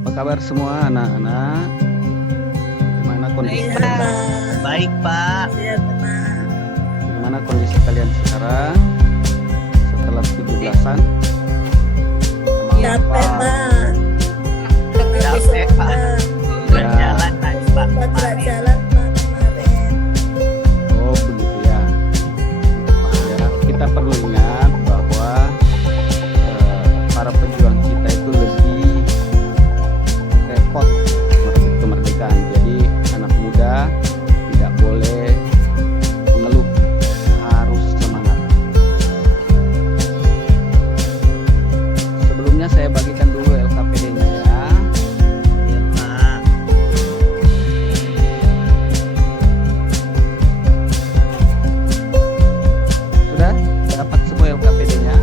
Apa kabar semua anak-anak? Bagaimana kondisi Baik, kalian? Pak. Baik, Pak. Ya, Pak. Bagaimana kondisi kalian sekarang setelah 17-an? Capek, Pak. Capek, Pak. Jalan tadi, Pak. Buat jalan, Pak, kemarin. Oh begitu ya. Ya, kita perlu ingat bahwa para pejuang kita itu lebih repot merebut kemerdekaan. Jadi anak muda tidak boleh mengeluh, harus semangat. Sebelumnya saya bagikan dulu LKPD-nya ya. Iya, Pak. Sudah dapat semua LKPD-nya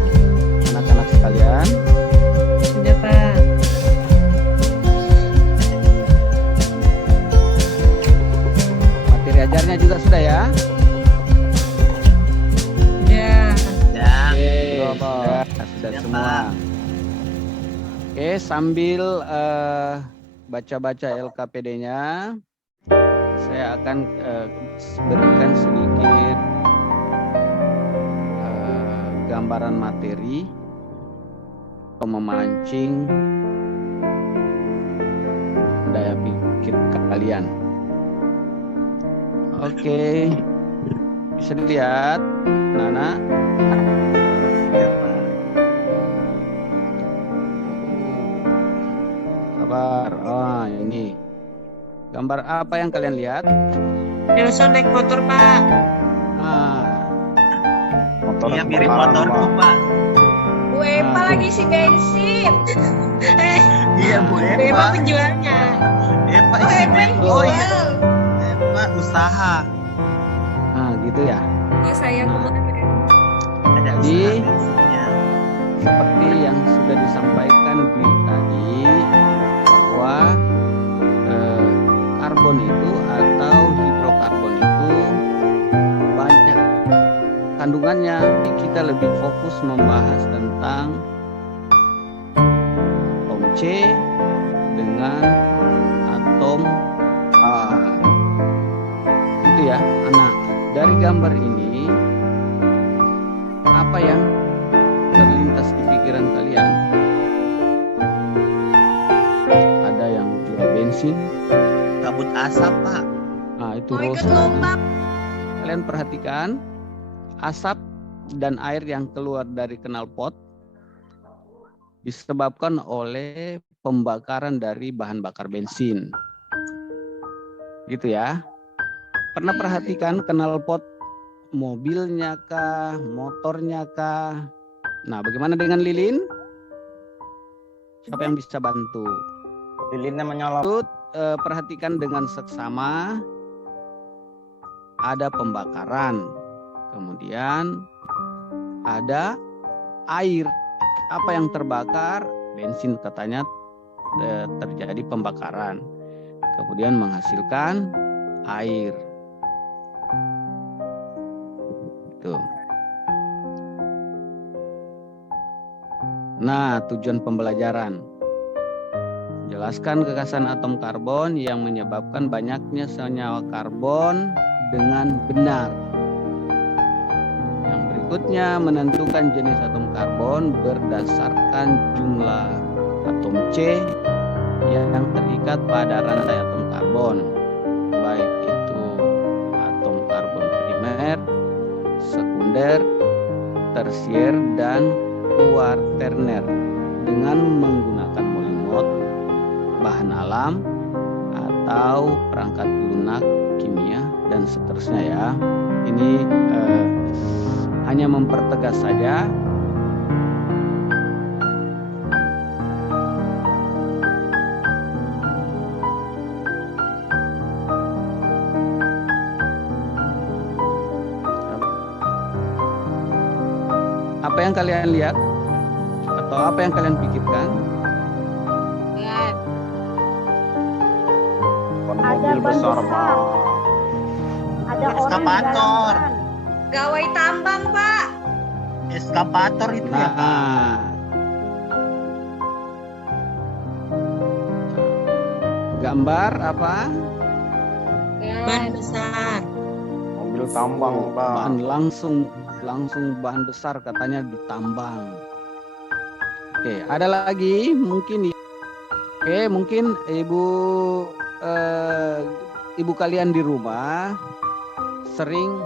anak-anak sekalian? Sudah, Pak. Materi ajarnya juga sudah ya? Ya. Ya. Sudah Ya, semua. Pak. Oke, sambil baca-baca LKPD-nya, saya akan berikan sedikit gambaran materi untuk memancing daya pikir kalian. Oke, bisa dilihat, Nana. Ya, Pak. Sabar. Oh, ini gambar apa yang kalian lihat? Nelson naik motor, Pak. Ah, Iya, mirip motorku, Pak. Bu Epa Aduh. lagi isi bensin. Iya, Bu Epa Epa. penjualnya. Epa Oh, isi Epa bensin. jual. Oh, iya. Epa usaha. gitu ya. Oh, saya kemarin. Ada Jadi, usaha bensinnya. seperti yang sudah disampaikan di tadi bahwa karbon itu atau hidrokarbon itu banyak kandungannya. Kita lebih fokus membahas tentang atom C dengan atom A. Itu ya, anak. Dari gambar ini apa yang terlintas di pikiran kalian? Ada yang jual bensin. Kabut asap, Pak. Nah, itu Mau ikut Rosa. lomba. Kalian perhatikan asap dan air yang keluar dari knalpot disebabkan oleh pembakaran dari bahan bakar bensin. Gitu ya. Pernah perhatikan knalpot mobilnya kah, motornya kah? Nah, bagaimana dengan lilin? Siapa yang bisa bantu? Lilinnya menyala. Perhatikan dengan seksama, ada pembakaran, kemudian ada air. Apa yang terbakar? Bensin katanya, terjadi pembakaran, kemudian menghasilkan air. Tuh. Nah, tujuan pembelajaran: jelaskan kekhasan atom karbon yang menyebabkan banyaknya senyawa karbon dengan benar. Yang berikutnya, menentukan jenis atom karbon berdasarkan jumlah atom C yang terikat pada rantai atom karbon, baik itu atom karbon primer, sekunder, tersier, dan kuaterner dengan menggunakan molimot, bahan alam, atau perangkat lunak kimia, dan seterusnya ya. Ini hanya mempertegas saja. Apa yang kalian lihat? Atau apa yang kalian pikirkan? Ya. Ada besar, Pak. Ada orang di Ekskavator. dalam ban. Gawai tambang, Pak. Eskavator itu ya, Pak. Nah, Gambar apa? Ban besar. Mobil tambang, Pak. Bahan langsung bahan besar katanya ditambang. Oke, ada lagi mungkin. Oke, mungkin ibu kalian di rumah sering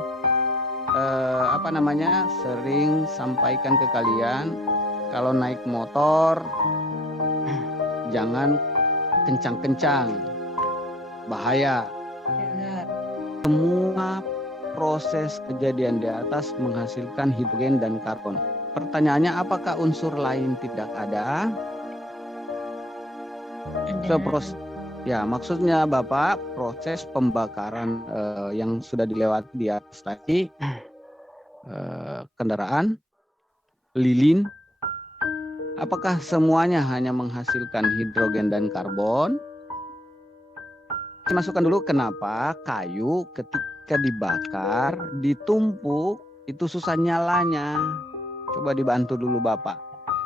sering sampaikan ke kalian kalau naik motor jangan kencang-kencang, bahaya. Benar. Semua proses kejadian di atas menghasilkan hidrogen dan karbon. Pertanyaannya, apakah unsur lain tidak ada? Ya, maksudnya Bapak, proses pembakaran yang sudah dilewati di atas tadi, kendaraan, lilin, apakah semuanya hanya menghasilkan hidrogen dan karbon? Saya masukkan dulu kenapa kayu ketika dibakar, ditumpuk, itu susah nyalanya. Coba dibantu dulu Bapak.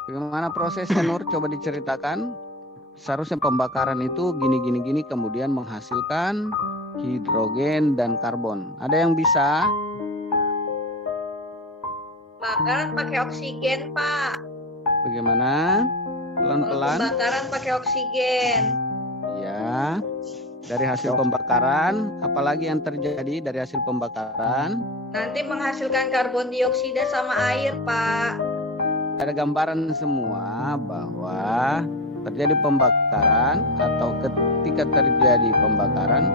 Bagaimana prosesnya Nur? Coba diceritakan. Seharusnya pembakaran itu gini, kemudian menghasilkan hidrogen dan karbon. Ada yang bisa? Bakaran pakai oksigen, Pak. Bagaimana? Kalau Pelan-pelan. pembakaran pakai oksigen. Ya. Dari hasil pembakaran, apalagi yang terjadi dari hasil pembakaran? Nanti menghasilkan karbon dioksida sama air, Pak. Ada gambaran semua bahwa terjadi pembakaran atau ketika terjadi pembakaran,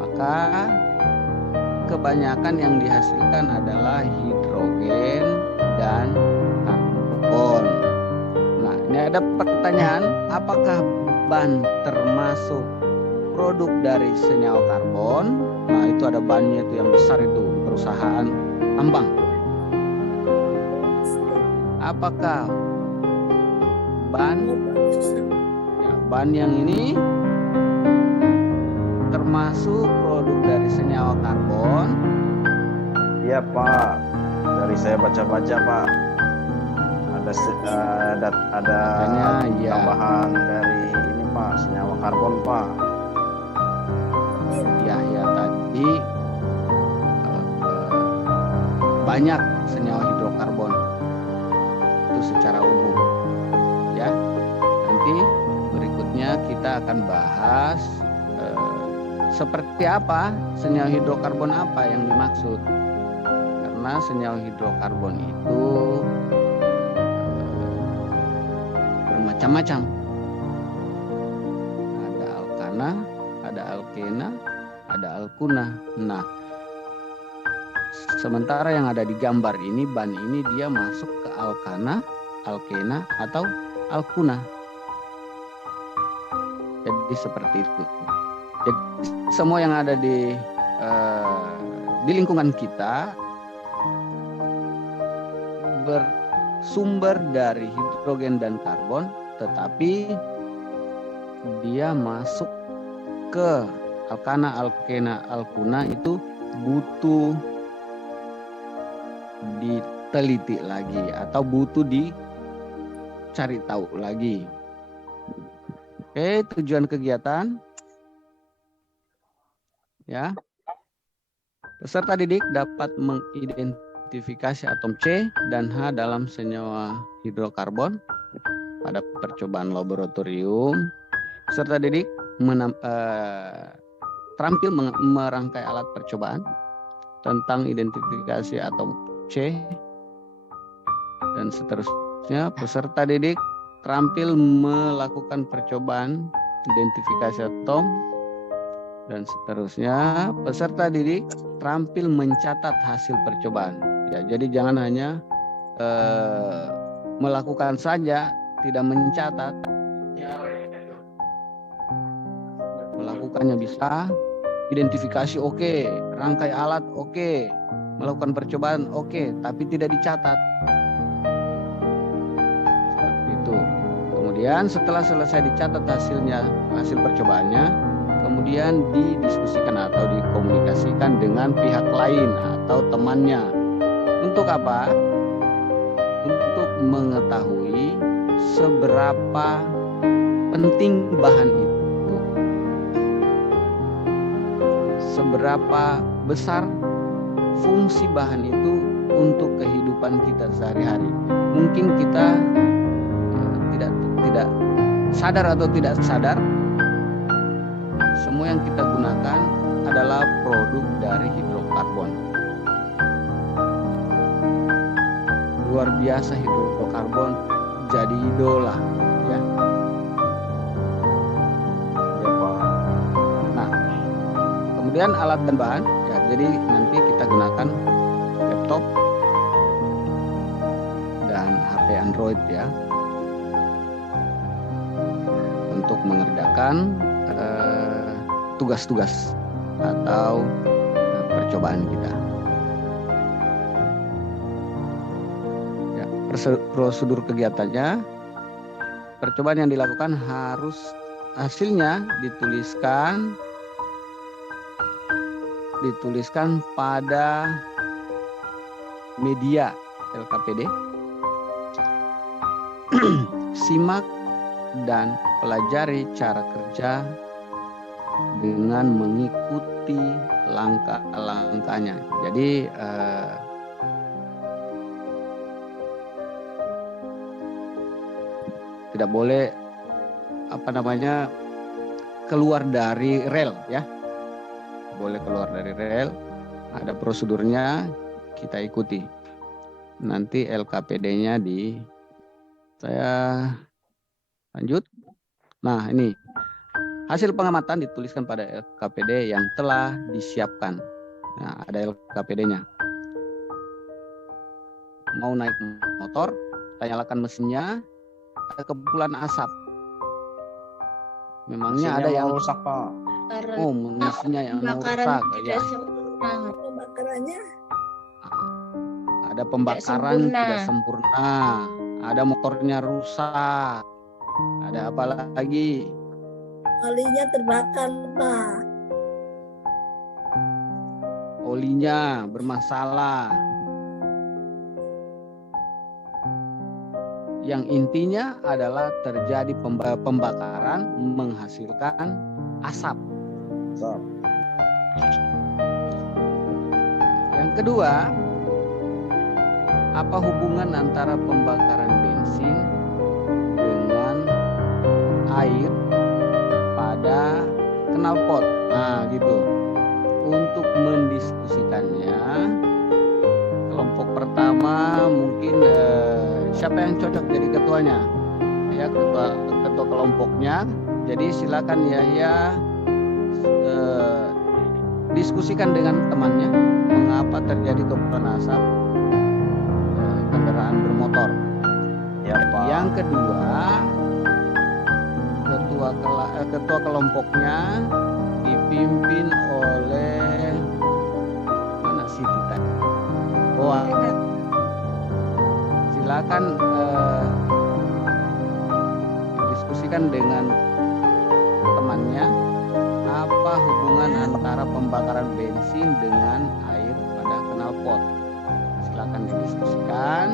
maka kebanyakan yang dihasilkan adalah hidrogen dan karbon. Nah, ini ada pertanyaan, apakah ban termasuk produk dari senyawa karbon? Nah, itu ada bannya itu yang besar itu, perusahaan tambang. Apakah ban yang ini termasuk produk dari senyawa karbon? Iya, Pak. Dari saya baca-baca, Pak. Ada Iya. tambahan dari ini, Pak, senyawa karbon, Pak. Ya tadi banyak senyawa hidrokarbon itu secara umum. Ya, nanti berikutnya kita akan bahas seperti apa senyawa hidrokarbon apa yang dimaksud. Karena senyawa hidrokarbon itu bermacam-macam. Ada alkana, ada alkena, ada alkuna. Nah, sementara yang ada di gambar ini, ban ini dia masuk ke alkana, alkena, atau alkuna. Jadi seperti itu. Jadi semua yang ada di lingkungan kita bersumber dari hidrogen dan karbon, tetapi dia masuk ke alkana, alkena, alkuna itu butuh diteliti lagi atau butuh dicari tahu lagi. Oke, tujuan kegiatan. Ya. Peserta didik dapat mengidentifikasi atom C dan H dalam senyawa hidrokarbon pada percobaan laboratorium. Peserta didik terampil merangkai alat percobaan tentang identifikasi atom C dan seterusnya. Peserta didik terampil melakukan percobaan identifikasi atom dan seterusnya. Peserta didik terampil mencatat hasil percobaan. Ya, jadi jangan hanya melakukan saja, tidak mencatat. Melakukannya bisa, identifikasi oke, rangkai alat oke, melakukan percobaan oke, tapi tidak dicatat. Seperti itu. Kemudian setelah selesai dicatat hasil percobaannya, kemudian didiskusikan atau dikomunikasikan dengan pihak lain atau temannya. Untuk apa? Untuk mengetahui seberapa penting bahan itu seberapa besar fungsi bahan itu untuk kehidupan kita sehari-hari. Mungkin kita tidak sadar atau tidak sadar, semua yang kita gunakan adalah produk dari hidrokarbon. Luar biasa hidrokarbon jadi idola, ya. Ya Pak. Nah, kemudian alat dan bahan, ya. Jadi nanti kita gunakan laptop dan HP Android, ya, untuk mengerjakan tugas-tugas atau percobaan kita. Ya, prosedur kegiatannya, percobaan yang dilakukan harus hasilnya dituliskan pada media LKPD. Simak dan pelajari cara kerja dengan mengikuti langkah-langkahnya. Jadi tidak boleh keluar dari rel, ya. Boleh keluar dari rel, ada prosedurnya, kita ikuti. Nanti LKPD-nya saya lanjut. Nah, ini hasil pengamatan dituliskan pada LKPD yang telah disiapkan. Nah, ada LKPD-nya. Mau naik motor, nyalakan mesinnya, ada kepulan asap. Memangnya Mesinnya ada yang rusak Pak. oh, mesinnya yang Pembakaran rusak, tidak ya. sempurna. Pembakarannya Ada pembakaran sempurna. tidak sempurna. Ada motornya rusak. Ada apa lagi? olinya terbakar, Pak. Olinya bermasalah. Yang intinya adalah terjadi pembakaran menghasilkan asap. Stop. Yang kedua, apa hubungan antara pembakaran bensin dengan air pada knalpot? Nah, gitu. Untuk mendiskusikannya, kelompok pertama mungkin siapa yang cocok jadi ketuanya? Ya, ketua kelompoknya. Jadi silakan Yahya diskusikan dengan temannya mengapa terjadi kepulan asap kendaraan bermotor. Ya Pak. Yang kedua, ketua kelompoknya dipimpin oleh mana Siti tadi? Oh, silakan diskusikan dengan temannya apa hubungan antara pembakaran bensin dengan air pada knalpot. Silakan didiskusikan.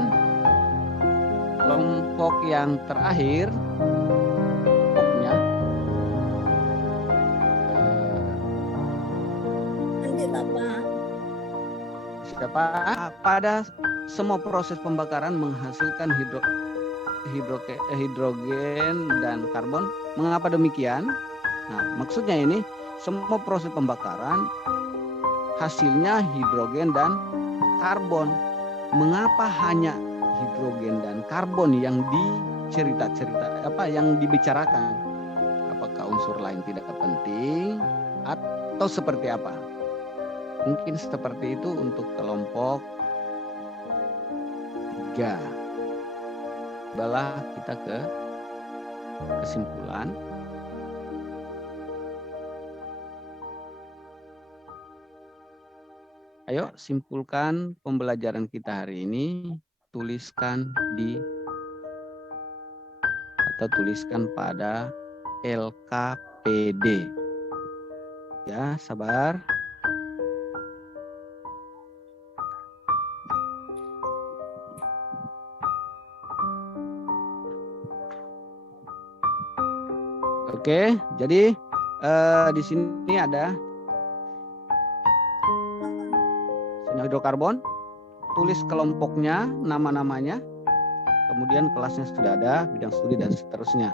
Kelompok yang terakhir, kelompoknya Lanjut, Pak. siapa? Pada semua proses pembakaran menghasilkan hidrogen dan karbon. Mengapa demikian? Nah, maksudnya ini semua proses pembakaran hasilnya hidrogen dan karbon. Mengapa hanya hidrogen dan karbon yang yang dibicarakan? Apakah unsur lain tidak penting atau seperti apa? Mungkin seperti itu untuk kelompok 3. Balah kita ke kesimpulan. Ayo simpulkan pembelajaran kita hari ini, tuliskan pada LKPD. Ya, sabar. Oke, jadi di sini ada punya hidrokarbon, tulis kelompoknya, nama-namanya, kemudian kelasnya sudah ada, bidang studi dan seterusnya.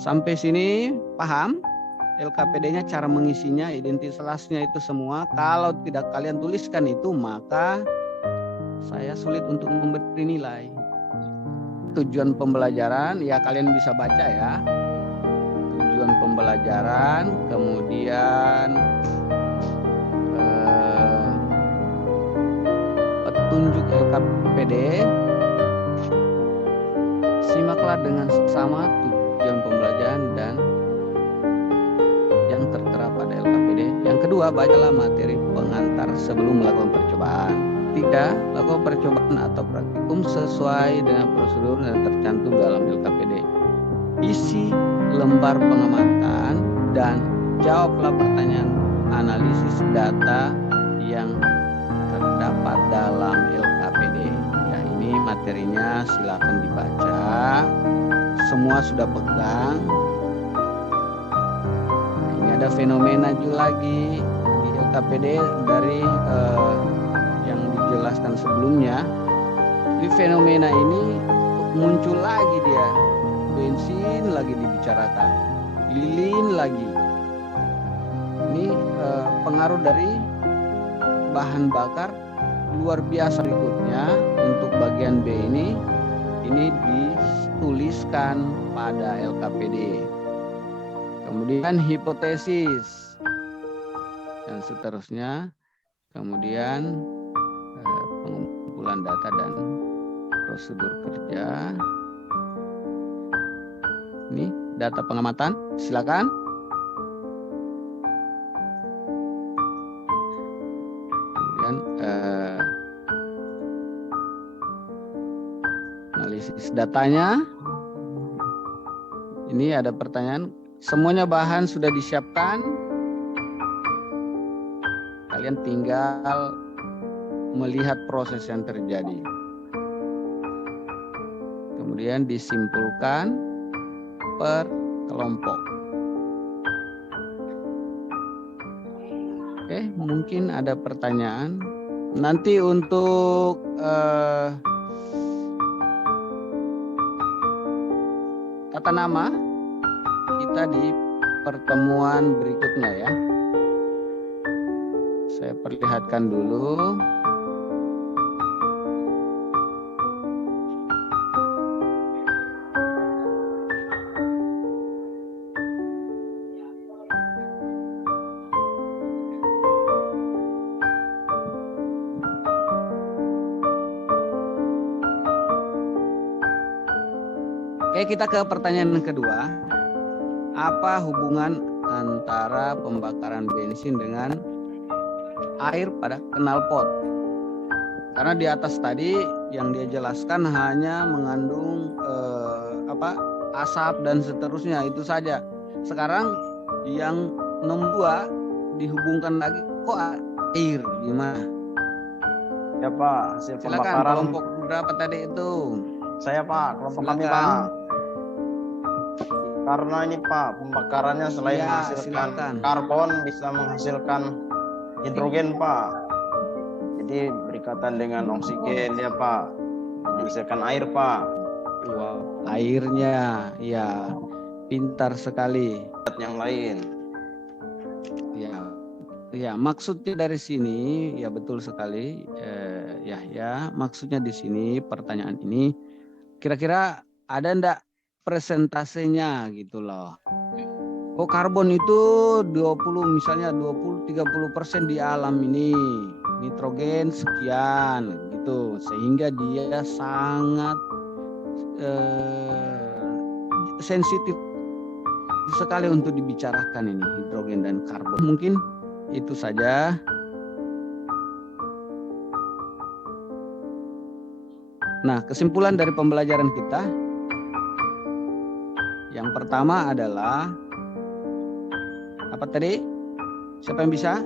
Sampai sini paham? LKPD-nya, cara mengisinya, identitasnya itu semua. Kalau tidak kalian tuliskan itu, maka saya sulit untuk memberi nilai. Tujuan pembelajaran, ya kalian bisa baca ya. Tujuan pembelajaran, kemudian petunjuk LKPD. Simaklah dengan seksama tujuan pembelajaran dan yang tertera pada LKPD. Yang kedua, bacalah materi pengantar sebelum melakukan percobaan. 3. Lakukan percobaan atau praktikum sesuai dengan prosedur yang tercantum dalam LKPD. Isi lembar pengamatan dan jawablah pertanyaan analisis data yang terdapat dalam LKPD. Ya, ini materinya silakan dibaca. Semua sudah pegang. Nah, ini ada fenomena juga lagi di LKPD dari yang dijelaskan sebelumnya. Di fenomena ini muncul lagi dia, bensin lagi dibicarakan, lilin lagi. Ini pengaruh dari bahan bakar luar biasa. Berikutnya untuk bagian B ini dituliskan pada LKPD. Kemudian hipotesis dan seterusnya. Kemudian pengumpulan data dan prosedur kerja. Ini data pengamatan, silakan. Kemudian analisis datanya. Ini ada pertanyaan, semuanya bahan sudah disiapkan. Kalian tinggal melihat proses yang terjadi. Kemudian disimpulkan per kelompok. Oke, mungkin ada pertanyaan. Nanti untuk tata nama kita di pertemuan berikutnya ya. Saya perlihatkan dulu. Oke, kita ke pertanyaan yang kedua. Apa hubungan antara pembakaran bensin dengan air pada knalpot? Karena di atas tadi yang dia jelaskan hanya mengandung asap dan seterusnya, itu saja. Sekarang yang nomor 2 dihubungkan lagi, kok air gimana? Ya Pak, hasil Silakan, pembakaran. kelompok berapa tadi itu? Saya Pak, kelompok kami Silakan. Pak. Karena ini Pak, pembakarannya selain Ya, menghasilkan silakan. karbon bisa menghasilkan hidrogen Pak. Jadi berikatan dengan oksigen ya Pak. Menghasilkan air Pak. Wow, airnya, ya, pintar sekali. Yang lain. Ya, maksudnya dari sini, ya betul sekali, ya, maksudnya di sini pertanyaan ini, kira-kira ada ndak presentasenya gitu loh. Oh, karbon itu 20-30% di alam ini, nitrogen sekian gitu, sehingga dia sangat sensitif sekali untuk dibicarakan ini, hidrogen dan karbon. Mungkin itu saja. Nah, kesimpulan dari pembelajaran kita yang pertama adalah apa tadi? Siapa yang bisa?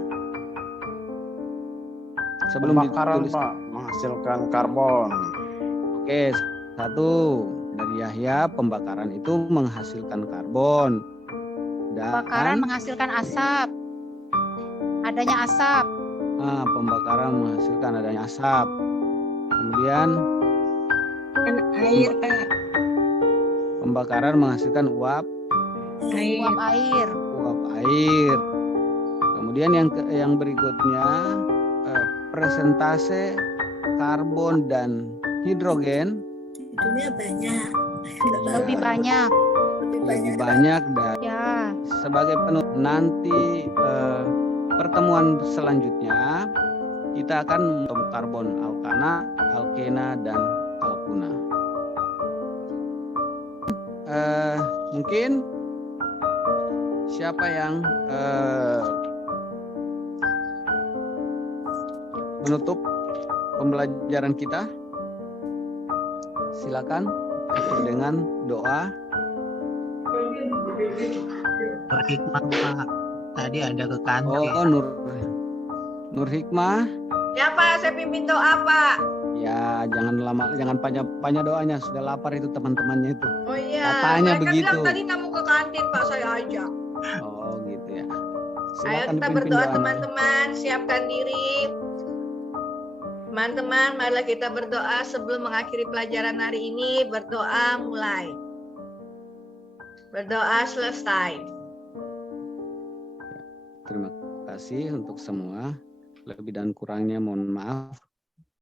Sebelum Pembakaran ditulis. Pak, menghasilkan karbon. Oke, 1 dari Yahya, pembakaran itu menghasilkan karbon. Dan Pembakaran menghasilkan asap. Adanya asap. Pembakaran menghasilkan adanya asap. Kemudian Kan air, Pak. pembakaran menghasilkan uap Air. air. Kemudian yang berikutnya presentase karbon dan hidrogen Di dunia banyak. lebih banyak. lebih banyak dan sebagai penutup nanti pertemuan selanjutnya kita akan atom karbon alkana, alkena dan alkuna. Mungkin siapa yang menutup pembelajaran kita? Silakan dengan doa. Berhikmah Pak. Tadi ada ke kantin. Oh, Nur Hikmah. Ya Pak, saya pimpin doa Pak. Ya, jangan panjang doanya. Sudah lapar itu teman-temannya itu. Oh iya. Katanya Mereka begitu. bilang tadi nggak mau ke kantin Pak, saya ajak. Oh, gitu ya. Ayo Silakan kita dipimpin berdoa doanya. teman-teman, siapkan diri. Teman-teman, marilah kita berdoa sebelum mengakhiri pelajaran hari ini. Berdoa mulai. Berdoa selesai. Terima kasih untuk semua. Lebih dan kurangnya mohon maaf.